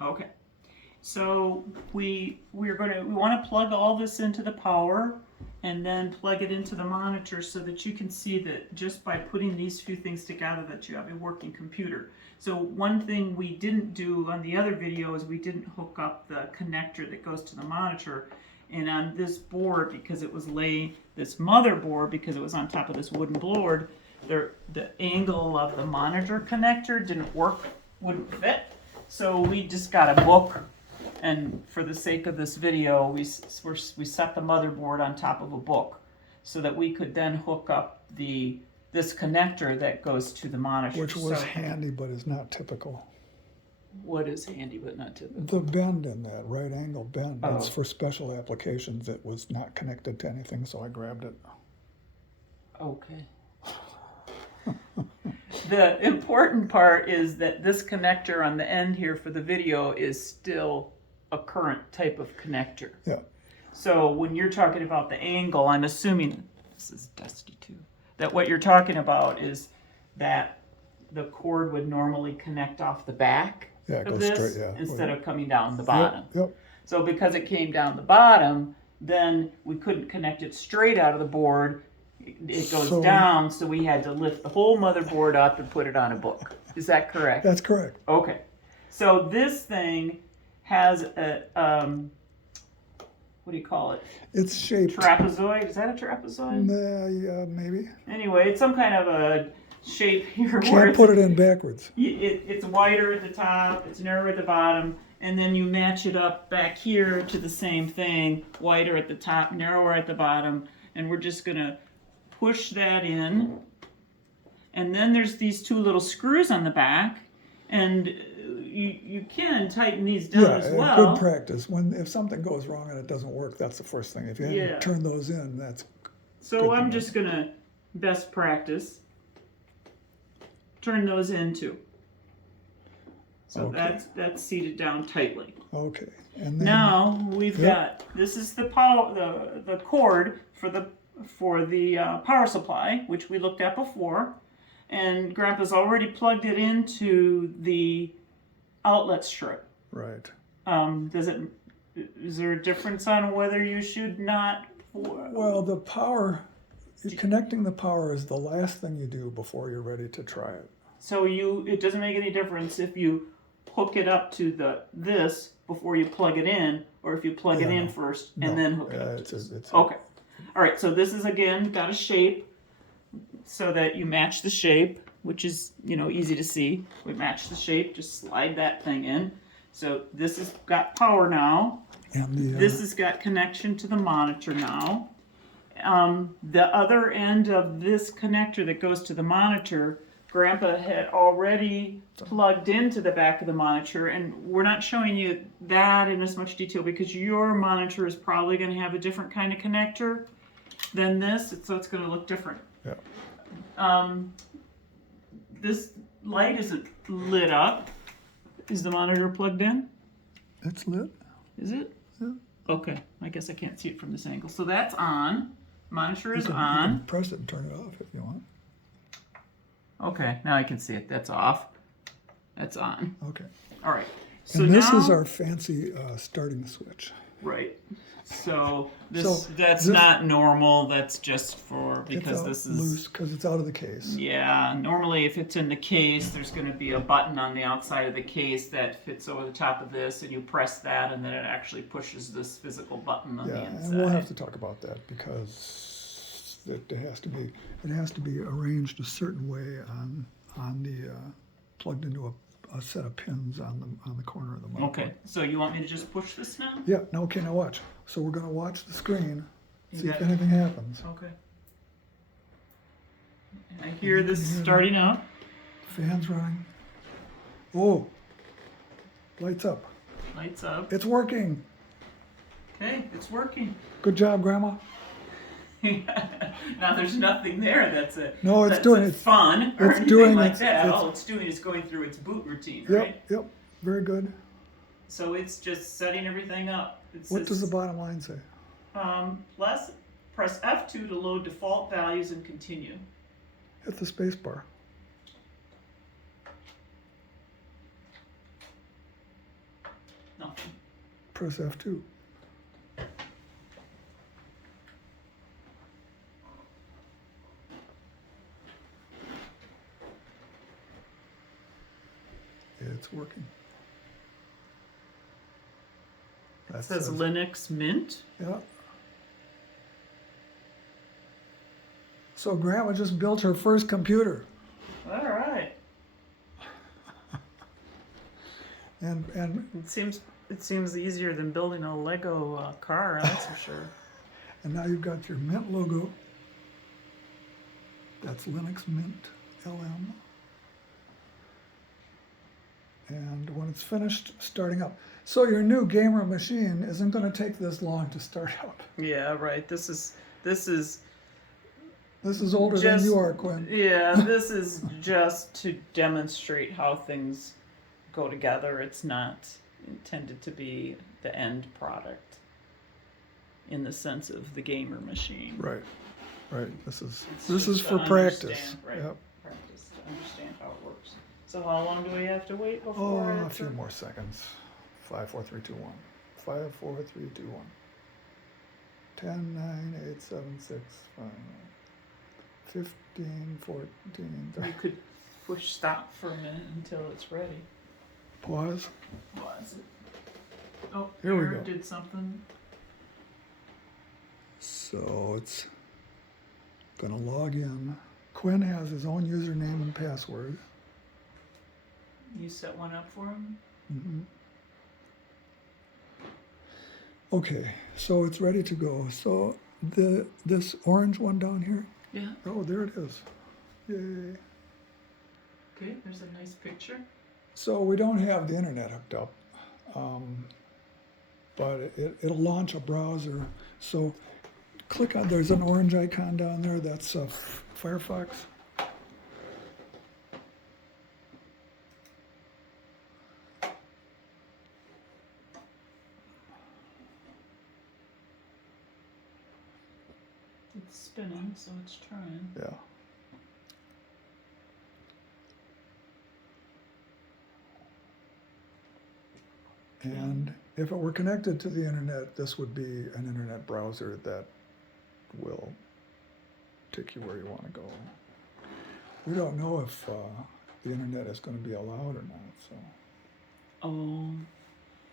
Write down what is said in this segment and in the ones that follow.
Okay. So we want to plug all this into the power and then plug it into the monitor so that you can see that just by putting these few things together that you have a working computer. So one thing we didn't do on the other video is we didn't hook up the connector that goes to the monitor. And on this board, because it was this motherboard, because it was on top of this wooden board, the angle of the monitor connector wouldn't fit. So we just got a book, and for the sake of this video, we set the motherboard on top of a book so that we could then hook up this connector that goes to the monitor. Which was handy, but is not typical. What is handy but not typical? The bend in that, right angle bend. Oh. It's for special applications. It was not connected to anything, so I grabbed it. Okay. The important part is that this connector on the end here for the video is still a current type of connector. Yeah. So when you're talking about the angle, I'm assuming, this is dusty too, that what you're talking about is that the cord would normally connect off the back of this instead of coming down the bottom. Yep. So because it came down the bottom, then we couldn't connect it straight out of the board. It goes down, so we had to lift the whole motherboard up and put it on a book. Is that correct? That's correct. Okay. So this thing has a, what do you call it? It's shaped. Trapezoid? Is that a trapezoid? Yeah, maybe. Anyway, it's some kind of a shape here. Can't put it in backwards. It's wider at the top, it's narrower at the bottom, and then you match it up back here to the same thing, wider at the top, narrower at the bottom, and we're just going to push that in. And then there's these two little screws on the back, and you can tighten these down as well. Good practice. If something goes wrong and it doesn't work, that's the first thing. If you haven't turned those in, that's so I'm just going to best practice. Turn those in too. So that's seated down tightly. Okay. And then, now we've got, this is the power, the cord for the power supply, which we looked at before, and Grandpa's already plugged it into the outlet strip. Right. Is there a difference on whether you should not? Well, the power, connecting the power is the last thing you do before you're ready to try it. So it doesn't make any difference if you hook it up to this before you plug it in, or if you plug it in first and then hook it up. Okay. All right. So this is again got a shape, so that you match the shape, which is easy to see. We match the shape. Just slide that thing in. So this has got power now. And this has got connection to the monitor now. The other end of this connector that goes to the monitor, Grandpa had already plugged into the back of the monitor, and we're not showing you that in as much detail because your monitor is probably going to have a different kind of connector than this, so it's going to look different. Yeah. This light isn't lit up. Is the monitor plugged in? It's lit. Is it? Yeah. Okay, I guess I can't see it from this angle. So that's on. Monitor is You on. can press it and turn it off if you want. Okay, now I can see it. That's off. That's on. Okay. All right. So and this is our fancy starting switch. Right. So that's not normal. That's just because this is loose because it's out of the case. Yeah. Normally, if it's in the case, there's going to be a button on the outside of the case that fits over the top of this, and you press that, and then it actually pushes this physical button on the inside. And we'll have to talk about that because it has to be arranged a certain way on the plugged into a set of pins on the corner of the monitor. Okay, so you want me to just push this now? Yeah. Okay. Now watch. So we're going to watch the screen, see if anything happens. Okay. I hear this starting up. Fans running. Oh, lights up. Lights up. It's working. Okay, it's working. Good job, Grandma. Now there's nothing there that's fun or anything like that. All it's doing is going through its boot routine, right? Yep, very good. So it's just setting everything up. What does the bottom line say? Press F2 to load default values and continue. Hit the space bar. Nothing. Press F2. It's working. It says Linux Mint. Yeah. So Grandma just built her first computer. All right. And It seems easier than building a Lego car, that's for sure. and now you've got your Mint logo. That's Linux Mint LM. And when it's finished starting up. So your new gamer machine isn't going to take this long to start up. Yeah, right. This is This is older than Just- you are, Quinn. yeah. This is just to demonstrate how things go together. It's not intended to be the end product in the sense of the gamer machine. Right, right. This is It's this is just for to practice. understand, right? Yep. Practice to understand how it works. So how long do we have to wait Oh, before a it? few more seconds. 5, 4, 3, 2, 1. 5, 4, 3, 2, 1. 10, 9, 8, 7, 6, 5, 15, 14, You 13. could push stop for a minute until it's ready. Pause. Was it? Oh, Here we Aaron go. did something. So it's gonna log in. Quinn has his own username and password. You set one up for him? hmm Okay, so it's ready to go. So this orange one down here. Yeah. Oh, there it is. Yay. Okay, there's a nice picture. So we don't have the internet hooked up, but it'll launch a browser. So click on, there's an orange icon down there, that's Firefox. It's spinning, so it's trying. Yeah. And if it were connected to the internet, this would be an internet browser that will take you where you want to go. We don't know if the internet is going to be allowed or not, so. Oh,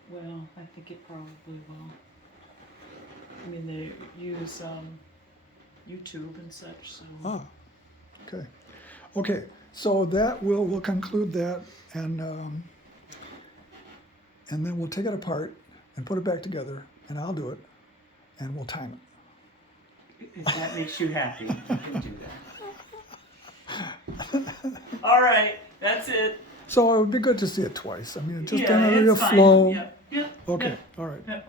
well, I think it probably will. I mean, they use YouTube and such, so. Ah, okay. Okay, so that we'll conclude that, and then we'll take it apart and put it back together, and I'll do it, and we'll time it. If that makes you happy, you can do that. All right, that's it. So it would be good to see it twice. I mean, just Yeah, another it's fine. flow. Yeah, yeah. Okay, yeah, all right. yeah.